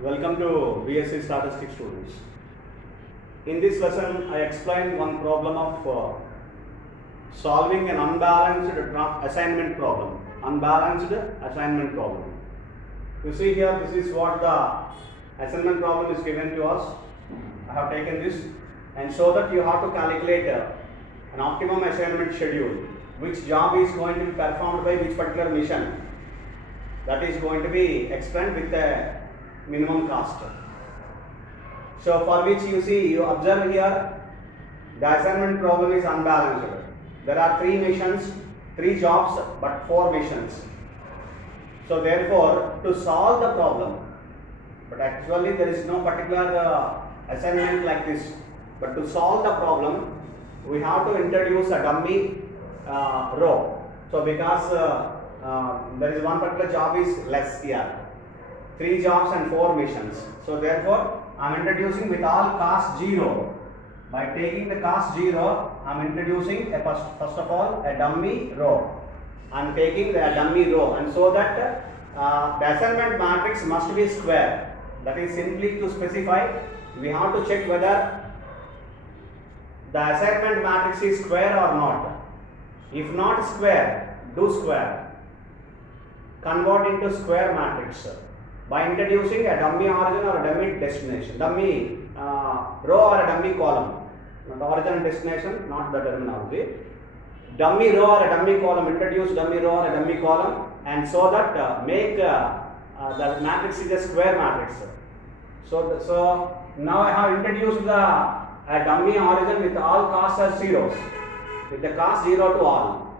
Welcome to BSc Statistics students. In this lesson, I explain one problem of solving an unbalanced assignment problem. Unbalanced assignment problem. You see here, this is what the assignment problem is given to us. I have taken this, and so that you have to calculate an optimum assignment schedule. Which job is going to be performed by which particular mission? That is going to be explained with the minimum cost. So for which you observe here, the assignment problem is unbalanced. There are 3 missions, 3 jobs, but 4 missions. So therefore, to solve the problem, but actually there is no particular assignment like this. But to solve the problem, we have to introduce a dummy row. So because there is one particular job is less here. 3 jobs and 4 missions. So therefore, I am introducing with all cost 0. By taking the cost 0, I am introducing first of all a dummy row. I am taking the dummy row, and so that the assignment matrix must be square. That is simply to specify, we have to check whether the assignment matrix is square or not. If not square, do square. Convert into square matrix by introducing a dummy origin or a dummy destination, dummy row or a dummy column. Not origin and destination, not the terminology. Dummy row or a dummy column, introduce dummy row or a dummy column, and so that make the matrix is a square matrix. So now I have introduced a dummy origin with all costs as zeros, with the cost 0 to all,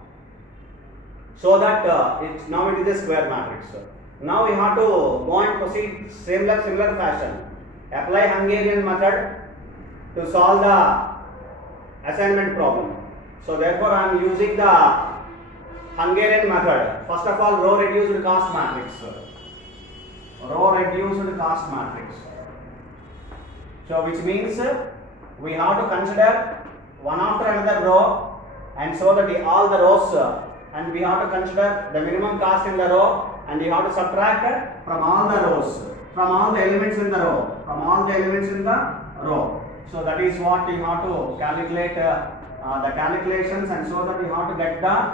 so that now it is a square matrix. Now we have to go and proceed similar fashion. Apply Hungarian method to solve the assignment problem. So therefore I am using the Hungarian method. First of all, row reduced cost matrix. Row reduced cost matrix. So which means we have to consider one after another row, and so that all the rows, and we have to consider the minimum cost in the row, and you have to subtract from all the rows, from all the elements in the row, So that is what you have to calculate the calculations, and so that you have to get the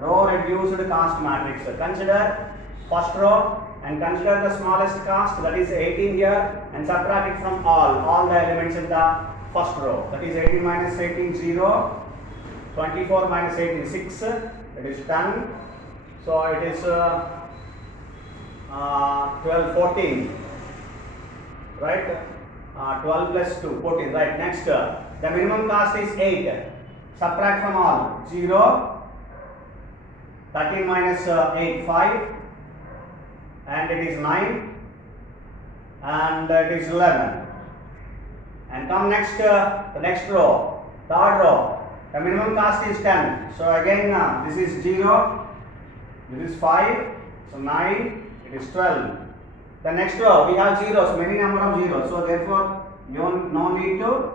row reduced cost matrix. Consider first row and consider the smallest cost, that is 18 here, and subtract it from all the elements in the first row. That is 18 minus 18 0, 24 minus 18 6, it is 10. So it is 12 14, right? 12 plus 2 14, right? Next, the minimum cost is 8. Subtract from all 0, 13 minus 8 5, and it is 9, and it is 11. And come next, the next row, third row, the minimum cost is 10. So again this is 0, this is 5, so 9, it is 12. The next row we have zeros, many number of zeros. So therefore you no need to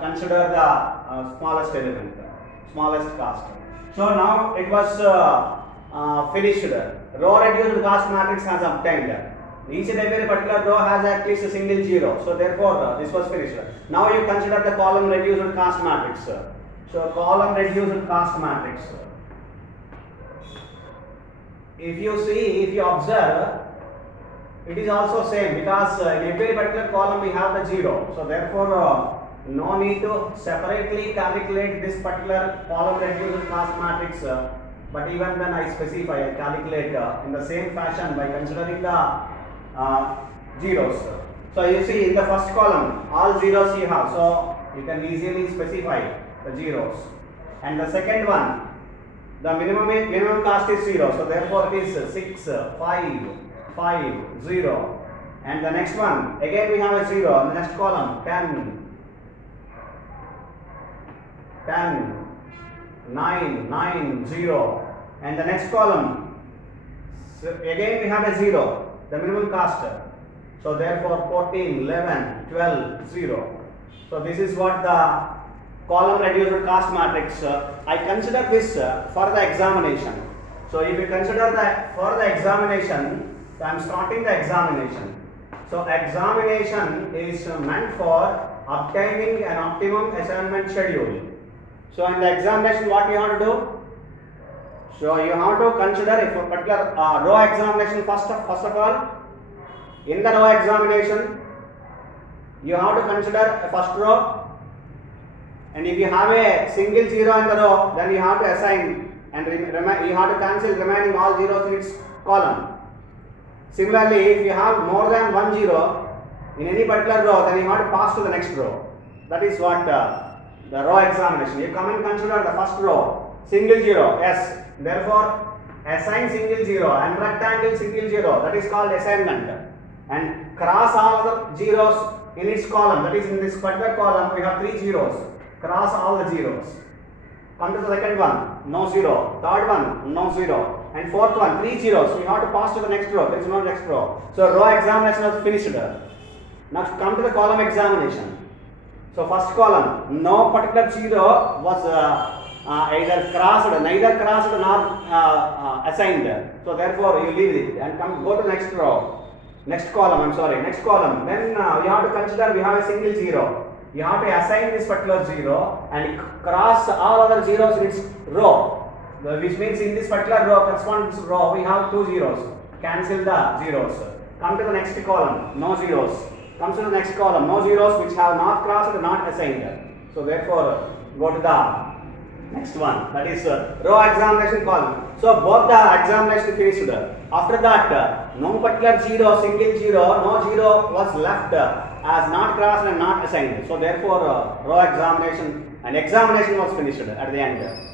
consider the smallest element, smallest cost. So now it was finished. Row reduced cost matrix has obtained. Each and every particular row has at least a single 0. So therefore this was finished. Now you consider the column reduced cost matrix. So column reduced cost matrix. If you observe, it is also same, because in every particular column we have the 0. So therefore no need to separately calculate this particular column reduced cost matrix. But even when I specify, I calculate in the same fashion by considering the zeros. So you see in the first column all zeros you have, so you can easily specify the zeros. And the second one, the minimum cost is 0, so therefore it is 6 5 5 0. And the next one, again we have a 0 in the next column, 10 10 9 9 0. And the next column, so again we have a 0, the minimum cost. So therefore 14 11 12 0. So this is what the column reduced cost matrix. I consider this for the examination. So if you consider that for the examination, so I am starting the examination. So examination is meant for obtaining an optimum assignment schedule. So in the examination, what you have to do? So you have to consider if a particular row examination first of all. In the row examination, you have to consider a first row, and if you have a single zero in the row, then you have to assign and you have to cancel remaining all zeros in its column. Similarly, if you have more than one zero in any particular row, then you have to pass to the next row. That is what the row examination. You come and consider the first row, single zero, yes. Therefore, assign single zero and rectangle single zero. That is called assignment. And cross all the zeros in its column. That is, in this particular column, we have three zeros. Cross all the zeros. Come to the second one, no zero. Third one, no zero. And fourth one, three zeros. We have to pass to the next row. There is no next row. So row examination was finished. Now come to the column examination. So first column, no particular zero was either crossed, neither crossed nor assigned. So therefore you leave it and go to the next row. Next column, next column. Then you have to consider we have a single zero. You have to assign this particular zero and cross all other zeros in its row, which means in this particular row, corresponding to this row, we have two zeros. Cancel the zeros. Come to the next column, no zeros. Comes to the next column, no zeros which have not crossed or not assigned. So therefore, go to the next one, that is row examination column. So both the examination finished. After that, no particular zero, single zero, no zero was left as not crossed and not assigned. So therefore, row examination and examination was finished at the end.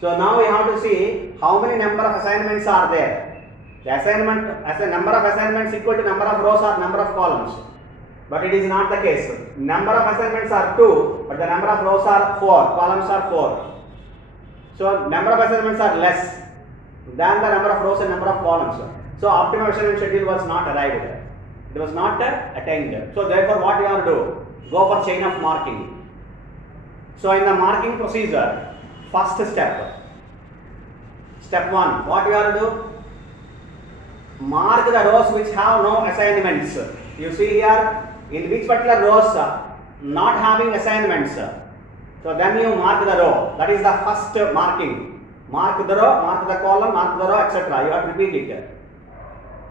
So now we have to see how many number of assignments are there. The assignment, as a number of assignments equal to number of rows or number of columns. But it is not the case. Number of assignments are 2, but the number of rows are 4, columns are 4. So number of assignments are less than the number of rows and number of columns. So optimum assignment schedule was not arrived. It was not attained. So therefore, what you have to do? Go for chain of marking. So in the marking procedure, first step. Step 1. What you have to do? Mark the rows which have no assignments. You see here, in which particular rows not having assignments. So then you mark the row. That is the first marking. Mark the row, mark the column, mark the row, etc. You have to repeat it.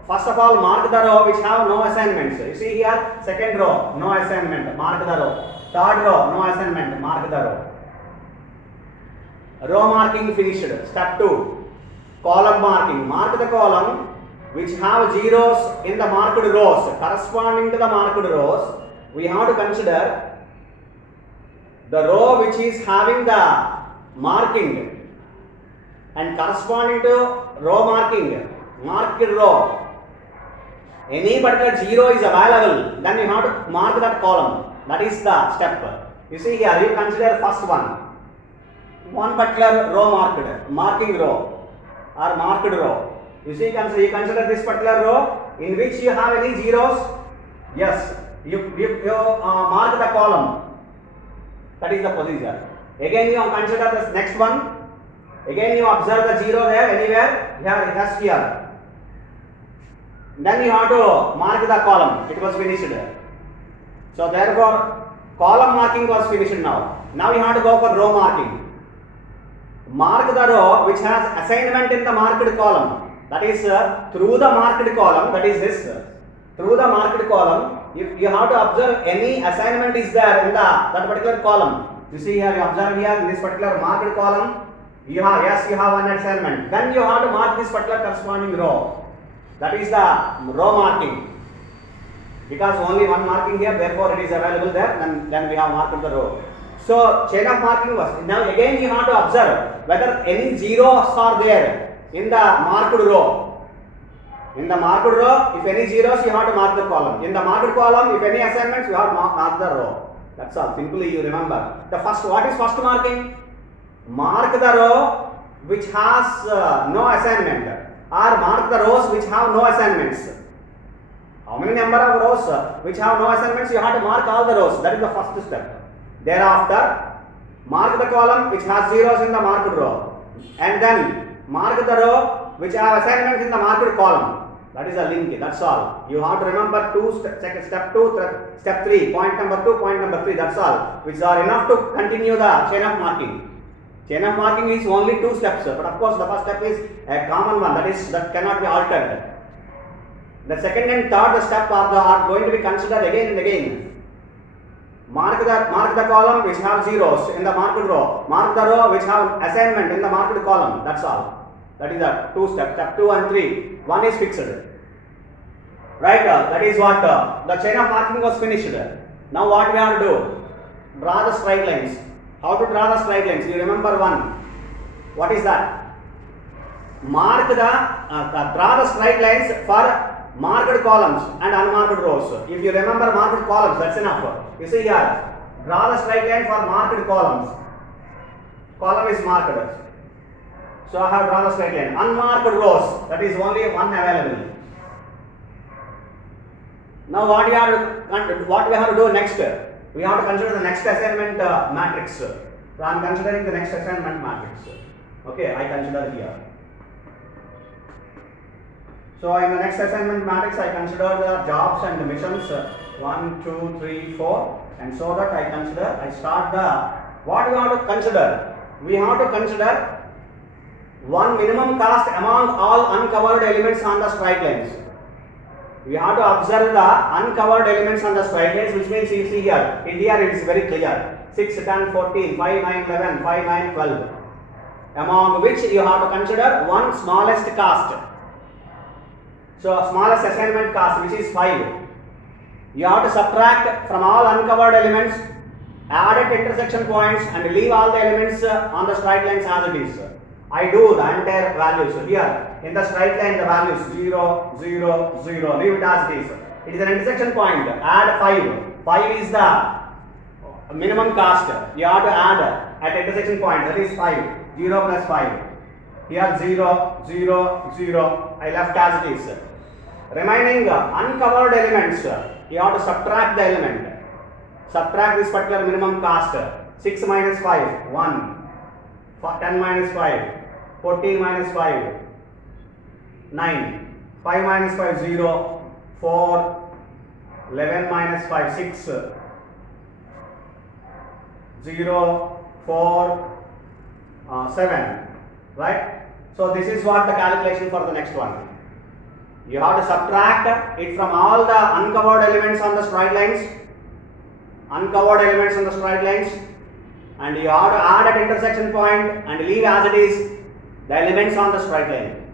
First of all, mark the row which have no assignments. You see here, second row, no assignment, mark the row. Third row, no assignment, mark the row. Row marking finished. Step 2. Column marking. Mark the column which have zeros in the marked rows. Corresponding to the marked rows, we have to consider the row which is having the marking and corresponding to row marking, marked row. Any particular zero is available, then you have to mark that column. That is the step. You see here, you consider first one particular row marking row or marked row. You see, you consider this particular row in which you have any zeros. Yes, you mark the column. That is the procedure. Again, you consider this next one. Again, you observe the zero there anywhere. Here, just here. Then you have to mark the column. It was finished. So therefore, column marking was finished now. Now you have to go for row marking. Mark the row which has assignment in the marked column. That is through the marked column. That is this. Through the marked column, if you have to observe any assignment is there in that particular column. You see here, you observe here in this particular marked column. You have one assignment. Then you have to mark this particular corresponding row. That is the row marking. Because only one marking here, therefore it is available there, then we have marked the row. So chain of marking was. Now again you have to observe whether any zeros are there in the marked row. In the marked row, if any zeros, you have to mark the column. In the marked column, if any assignments, you have to mark the row. That's all. Simply you remember. What is first marking? Mark the row which has no assignment. Or mark the rows which have no assignments. How many number of rows which have no assignments? You have to mark all the rows. That is the first step. Thereafter, mark the column which has zeros in the marked row. And then mark the row which have assignments in the marked column. That is a link. That's all. You have to remember step 2, step 3, point number 2, point number 3. That's all, which are enough to continue the chain of marking. Chain of marking is only 2 steps, but of course the first step is a common one, that cannot be altered. The second and third step are going to be considered again and again. Mark the column which have zeros in the marked row. Mark the row which have assignment in the marked column. That's all. That is the 2 steps. Step 2 and 3. One is fixed. Right? That is what the chain of marking was finished. Now what we have to do? Draw the straight lines. How to draw the straight lines? You remember one. What is that? Mark draw the straight lines for marked columns and unmarked rows. If you remember marked columns, that's enough. You see here, draw the straight line for marked columns. Column is marked. So I have drawn the straight line. Unmarked rows, that is only one available. Now what we have to do next? We have to consider the next assignment matrix. So I am considering the next assignment matrix. Okay, I consider here. So in the next assignment matrix, I consider the jobs and the missions 1, 2, 3, 4, and so that I start what we have to consider. We have to consider one minimum cost among all uncovered elements on the straight lines. We have to observe the uncovered elements on the straight lines, which means you see here. In here it is very clear. 6, 10, 14, 5, 9, 11, 5, 9, 12. Among which you have to consider one smallest cost. So smallest assignment cost, which is 5. You have to subtract from all uncovered elements, add at intersection points, and leave all the elements on the straight lines as it is. I do the entire values. Here in the straight line, the values 0, 0, 0. Leave it as it is. It is an intersection point. Add 5. 5 is the minimum cost. You have to add at intersection point. That is 5. 0 plus 5. Here 0, 0, 0. I left as it is. Remaining uncovered elements, you have to subtract the element. Subtract this particular minimum cost. 6 minus 5, 1. 10 minus 5, 14 minus 5, 9. 5 minus 5, 0. 4. 11 minus 5, 6. 0. 4. 7. Right? So this is what the calculation for the next one. You have to subtract it from all the uncovered elements on the straight lines. Uncovered elements on the straight lines. And you have to add at intersection point and leave as it is the elements on the straight line.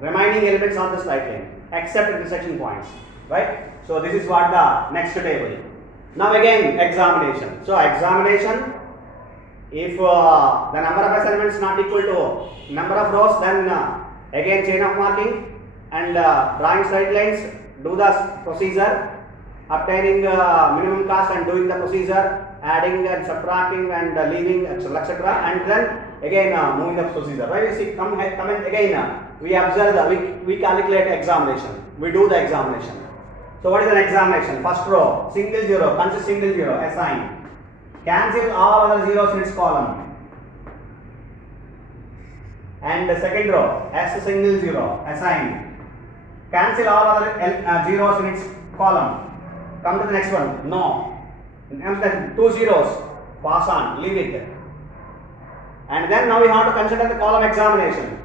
Remaining elements on the straight line except intersection points. Right? So this is what the next table. Now again examination. So examination, if the number of assignments is not equal to number of rows, then again chain of marking and drawing straight lines, do the procedure, obtaining minimum cost and doing the procedure, adding and subtracting and leaving, etc. And then again moving the procedure. Right? You see, come again. We observe we calculate examination. We do the examination. So what is an examination? First row, single zero, consist single zero, assign. Cancel all other zeros in its column. And the second row, S single zero, assign. Cancel all other zeros in its column. Come to the next one, no. 2 zeros, pass on, leave it. And then now we have to consider the column examination.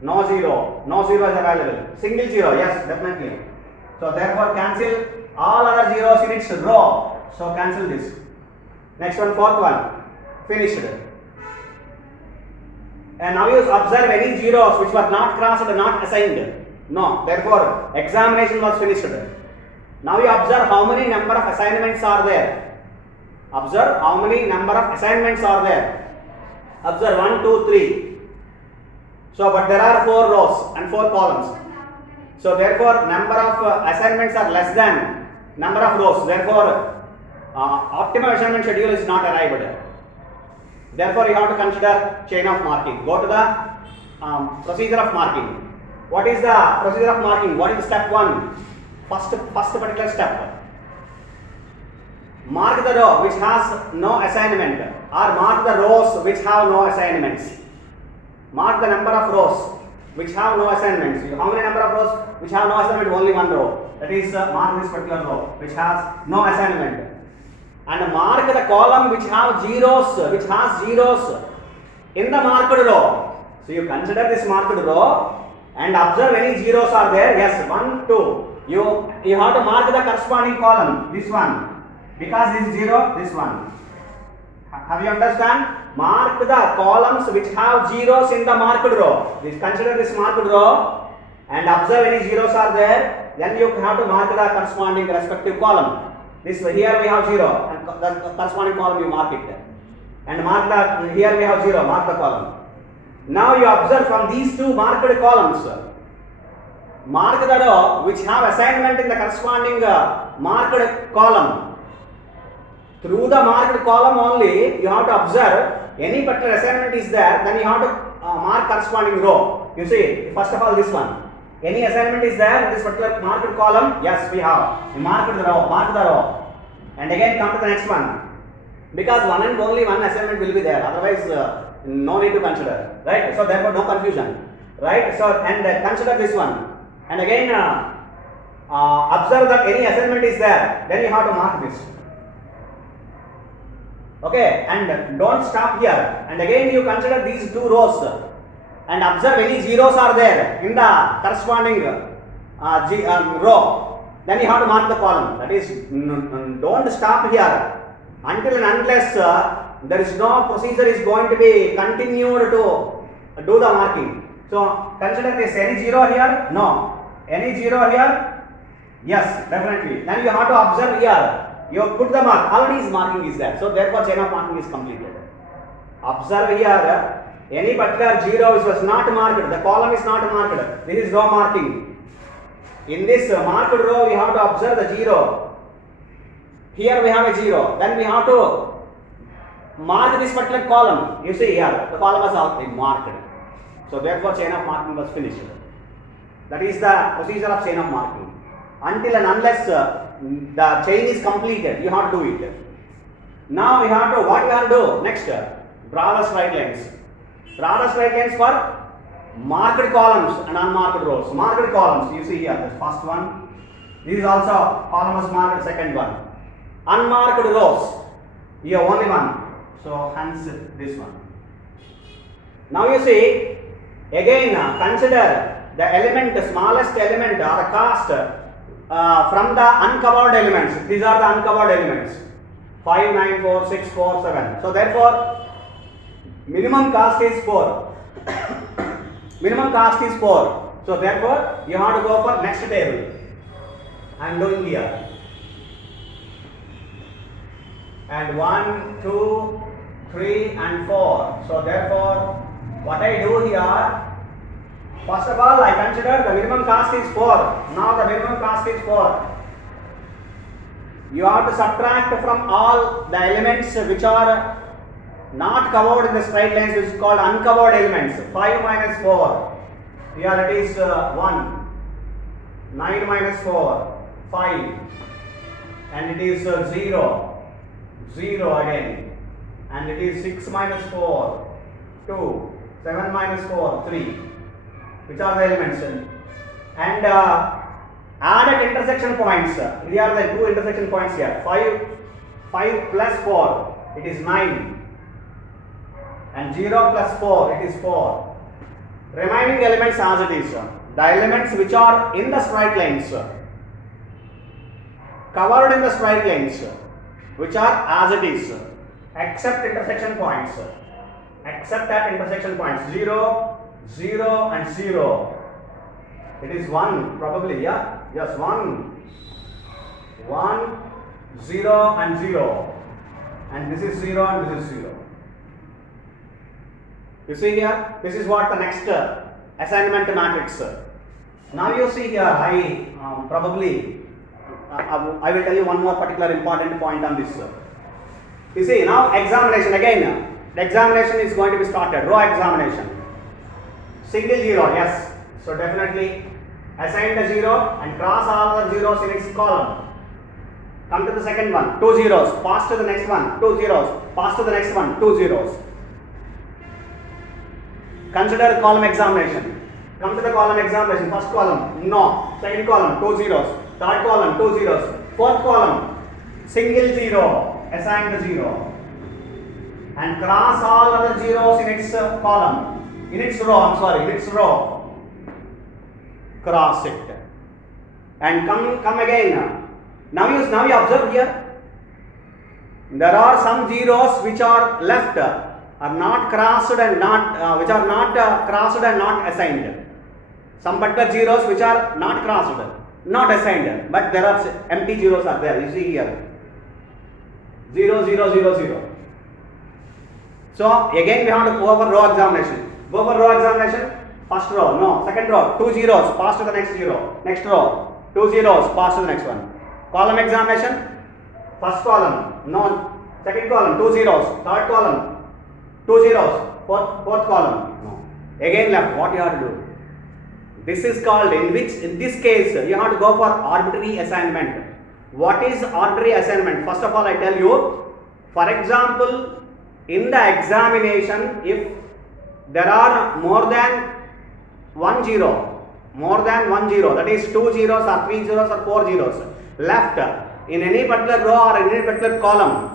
No zero is available. Single zero, yes, definitely. So therefore cancel all other zeros in its row. So cancel this. Next one, fourth one, finished. And now you observe any zeros which were not crossed or not assigned. No, therefore examination was finished. Now you observe how many number of assignments are there. Observe how many number of assignments are there. Observe 1, 2, 3. So but there are 4 rows and 4 columns. So therefore number of assignments are less than number of rows. Therefore optimum assignment schedule is not arrived. Therefore you have to consider chain of marking. Go to the procedure of marking. What is the procedure of marking? What is step 1? First particular step. Mark the row which has no assignment, or mark the rows which have no assignments. Mark the number of rows. which have no assignments. How many number of rows which have no assignment? Only one row. That is mark this particular row which has no assignment. And mark the column which have zeros, which has zeros in the marked row. So you consider this marked row and observe any zeros are there. Yes, 1, 2. You have to mark the corresponding column. This one, because this is 0. This one. Have you understand? Mark the columns which have zeros in the marked row. Consider this marked row and observe any zeros are there. Then you have to mark the corresponding respective column. This here we have 0 and the corresponding column you mark it. And mark the here we have 0. Mark the column. Now you observe from these two marked columns. Mark the row which have assignment in the corresponding marked column. Through the marked column only, you have to observe any particular assignment is there, then you have to mark corresponding row. You see, first of all this one. Any assignment is there in this particular marked column? Yes, we have. You mark the row. And again come to the next one. Because one and only one assignment will be there. Otherwise, no need to consider. Right? So therefore no confusion. Right? So and consider this one. And again observe that any assignment is there. Then you have to mark this. Okay, and don't stop here. And again you consider these two rows and observe any zeros are there in the corresponding row. Then you have to mark the column. That is, don't stop here until and unless there is no procedure is going to be continued to do the marking. So consider this. Any zero here? No. Any zero here? Yes, definitely. Then you have to observe here. You put the mark, already his marking is there. So therefore chain of marking is completed. Observe here, any particular zero which was not marked, the column is not marked. This is row marking. In this marked row we have to observe the zero. Here we have a 0. Then we have to mark this particular column. You see here, the column was already marked. So therefore chain of marking was finished. That is the procedure of chain of marking. Until and unless the chain is completed, you have to do it. Now we have to, what we have to do? Next, draw the straight lines. Draw the straight lines for marked columns and unmarked rows. Marked columns, you see here, the first one. This is also column was marked, second one. Unmarked rows, here only one. So hence this one. Now you see, again consider the element, the smallest element or the cost from the uncovered elements. These are the uncovered elements. 5, 9, 4, 6, 4, 7. So therefore, minimum cost is 4. Minimum cost is 4. So therefore, you have to go for next table. I am doing here. And 1, 2, 3 and 4. So therefore, what I do here, first of all, I consider the minimum cost is 4. Now the minimum cost is 4. You have to subtract from all the elements which are not covered in the straight lines, which is called uncovered elements. 5 minus 4. Here it is 1. 9 minus 4. 5. And it is 0. 0 again. And it is 6 minus 4. 2. 7 minus 4. 3. Which are the elements? And added intersection points. Here are the two intersection points here. 5 plus 4, it is 9. And 0 plus 4, it is 4. Remaining elements as it is. The elements which are in the straight lines, covered in the straight lines, which are as it is, except intersection points. Except at intersection points 0, 0 and 0. It is 1 probably, yeah? Yes, 1. 1, 0 and 0. And this is 0 and this is 0. You see here, this is what the next assignment matrix. Now you see here, I will tell you one more particular important point on this. You see now examination again. The examination is going to be started. Row examination. Single 0, yes. So definitely assign the 0 and cross all the zeros in its column. Come to the second one, 2 zeros. Pass to the next one, 2 zeros. Pass to the next one, 2 zeros. Consider column examination. Come to the column examination. First column, no. Second column, 2 zeros. Third column, 2 zeros. Fourth column, single zero. Assign the 0. And cross all other zeros in its column. In its row, in its row. Cross it. And come again. Now you observe here. There are some zeros which are left, are not crossed and not which are not crossed and not assigned. Some particular zeros which are not crossed, not assigned, but there are empty zeros are there. You see here, 0, 0, 0, 0. So again we have to go for row examination. Go for row examination. First row, no. Second row, 2 zeros, pass to the next zero. Next row, 2 zeros, pass to the next one. Column examination. First column, no. Second column, 2 zeros. Third column, 2 zeros. Fourth column, no. Again left. What you have to do? This is called, in this case you have to go for arbitrary assignment. What is arbitrary assignment? First of all, I tell you. For example, in the examination, if there are more than 1 zero, that is 2 zeros or 3 zeros or 4 zeros left in any particular row or in any particular column,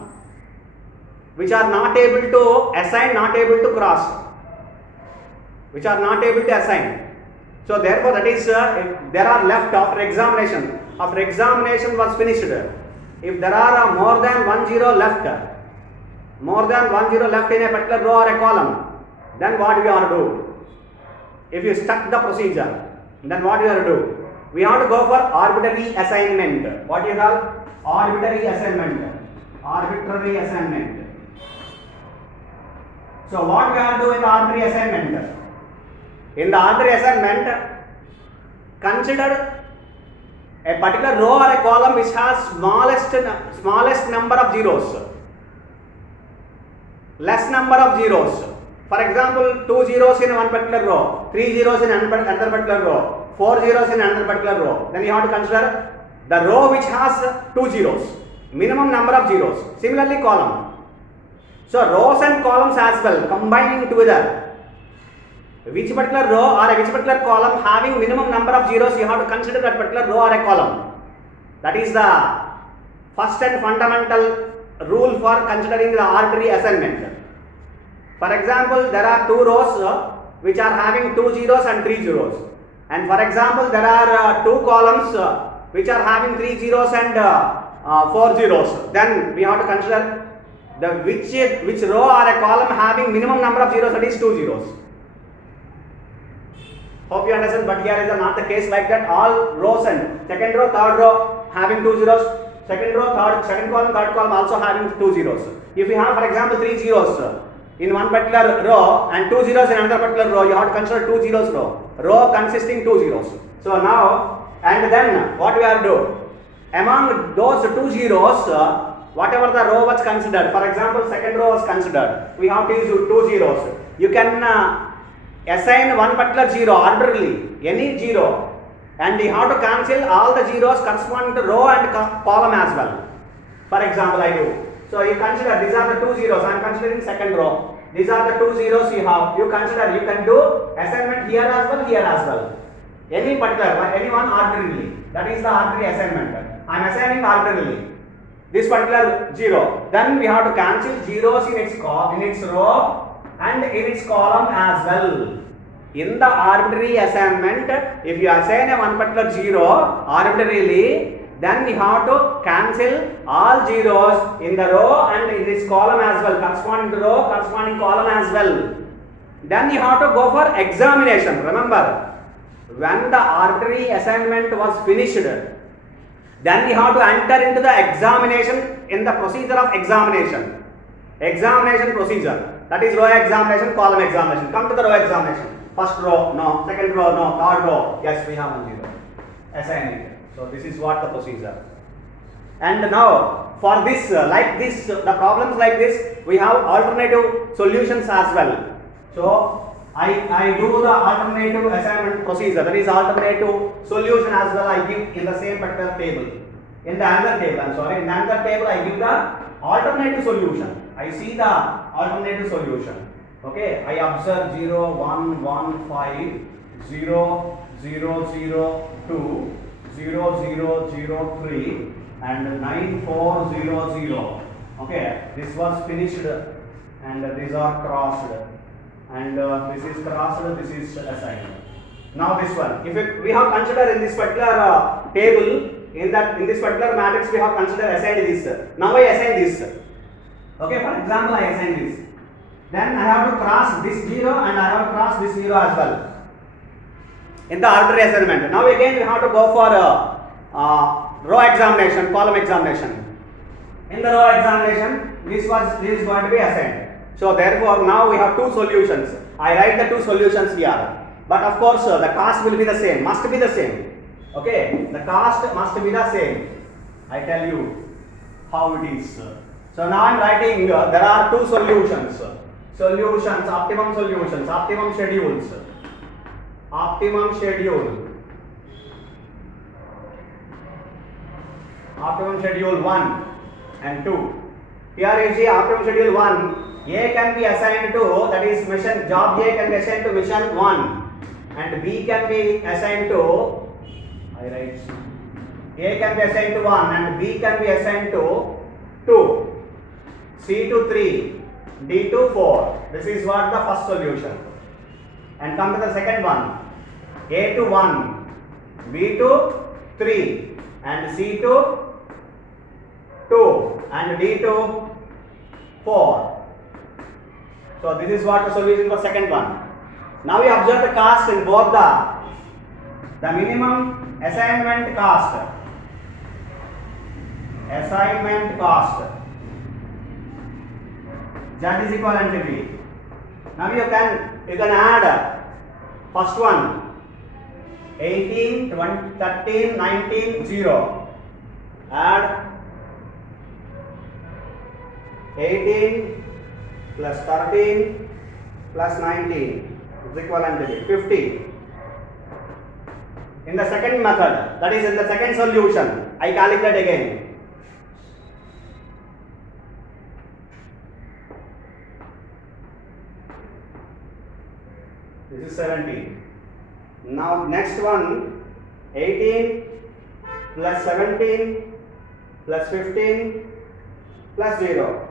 which are not able to assign, not able to cross, which are not able to assign. So therefore, that is if there are left after examination was finished, if there are more than 1 zero left, in a particular row or a column, then what we have to do? If you stuck the procedure, then what we have to do? We have to go for arbitrary assignment. What you call? Arbitrary assignment. Arbitrary assignment. So what we have to do in the arbitrary assignment? In the arbitrary assignment, consider a particular row or a column which has smallest number of zeros, less number of zeros. For example, 2 zeros in one particular row, 3 zeros in another particular row, 4 zeros in another particular row. Then you have to consider the row which has 2 zeros, minimum number of zeros. Similarly, column. So rows and columns as well, combining together. Which particular row or which particular column having minimum number of zeros, you have to consider that particular row or a column. That is the first and fundamental rule for considering the arbitrary assignment. For example, there are 2 rows which are having 2 zeros and 3 zeros. And for example, there are 2 columns which are having 3 zeros and 4 zeros. Then we have to consider the which row or a column having minimum number of zeros, that is 2 zeros. Hope you understand, but here is not the case like that. All rows and second row, third row having 2 zeros. Second row, second column, third column also having 2 zeros. If you have, for example, 3 zeros in one particular row and 2 zeros in another particular row, you have to consider 2 zeros row consisting 2 zeros. So now, and then what we are do? Among those 2 zeros, whatever the row was considered, for example, second row was considered, we have to use 2 zeros. You can assign one particular zero arbitrarily, any zero, and you have to cancel all the zeros corresponding to row and column as well. For example, I do. So you consider these are the 2 zeros. I am considering second row. These are the 2 zeros you have. You consider, you can do assignment here as well, here as well. Any particular, anyone arbitrarily. That is the arbitrary assignment. I am assigning arbitrarily this particular zero. Then we have to cancel zeros in its row and in its column as well. In the arbitrary assignment, if you assign a one particular zero arbitrarily, then we have to cancel all zeros in the row and in this column as well, corresponding to row, corresponding column as well. Then you have to go for examination. Remember, when the arbitrary assignment was finished, then we have to enter into the examination in the procedure of examination. Examination procedure. That is row examination, column examination. Come to the row examination. First row, no. Second row, no. Third row, yes, we have 1 zero. Assign it. So this is what the procedure. And now for this, like this, the problems like this, we have alternative solutions as well. So I do the alternative assignment procedure. That is alternative solution as well. I give in the same particular table. In the another table, in the another table I give the alternative solution. I see the alternative solution. Okay, I observe 0, 1, 1, 5, 0, 0, 0, 2, 0, 0, 0, 3 and 9, 4, 0, 0. Okay, this was finished and these are crossed and this is crossed, this is assigned. Now this one, if we have considered in this particular table, in this particular matrix we have considered assigned this. Now I assign this. Okay, for example I assign this. Then I have to cross this 0 and I have to cross this 0 as well in the arbitrary assignment. Now again we have to go for row examination, column examination. In the row examination, this is going to be assigned. So therefore now we have two solutions. I write the two solutions here. But of course the cost will be the same, must be the same. Okay, the cost must be the same. I tell you how it is. So now I am writing there are two solutions. Solutions, optimum solutions, optimum schedules. Optimum schedule. Optimum schedule 1 and 2. Here you see optimum schedule 1. A can be assigned to, that is mission, job A can be assigned to mission 1 and B can be assigned to, I write A can be assigned to 1 and B can be assigned to 2, C to 3, D to 4. This is what the first solution. And come to the second one. A to 1, B to 3 and C to 2 and D to 4. So this is what the solution for second one. Now we observe the cost in both the minimum assignment cost. Assignment cost. That is equivalent to B. Now you can add first one 18, 20, 13, 19, 0. Add 18 plus 13 plus 19 is equivalent to 50. In the second method, that is in the second solution, I calculate again. This is 17. Now next one, 18 plus 17 plus 15 plus 0.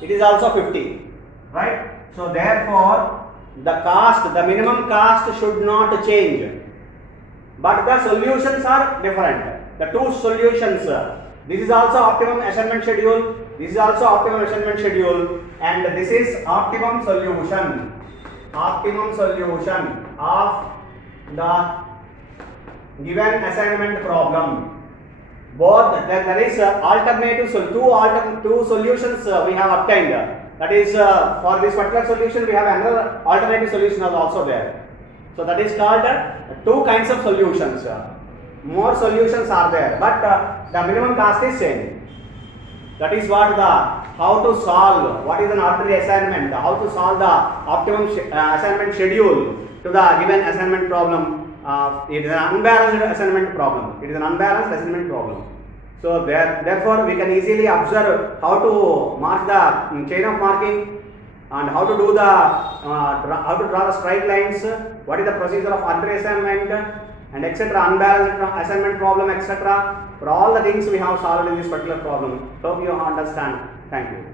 It is also 50, right? So therefore the cost, the minimum cost should not change, but the solutions are different. The two solutions, this is also optimum assignment schedule, this is also optimum assignment schedule, and this is optimum solution. Optimum solution of the given assignment problem. Both there is alternative, two solutions we have obtained. That is for this particular solution we have another alternative solution also there. So that is called two kinds of solutions. More solutions are there, but the minimum cost is same. That is what how to solve, what is an arbitrary assignment, how to solve the optimum assignment schedule to the given assignment problem. It is an unbalanced assignment problem. It is an unbalanced assignment problem. So therefore we can easily observe how to mark the chain of marking and how to do the how to draw the straight lines, what is the procedure of arbitrary assignment and etc. Unbalanced assignment problem, etc. For all the things we have solved in this particular problem. Hope you understand. Thank you.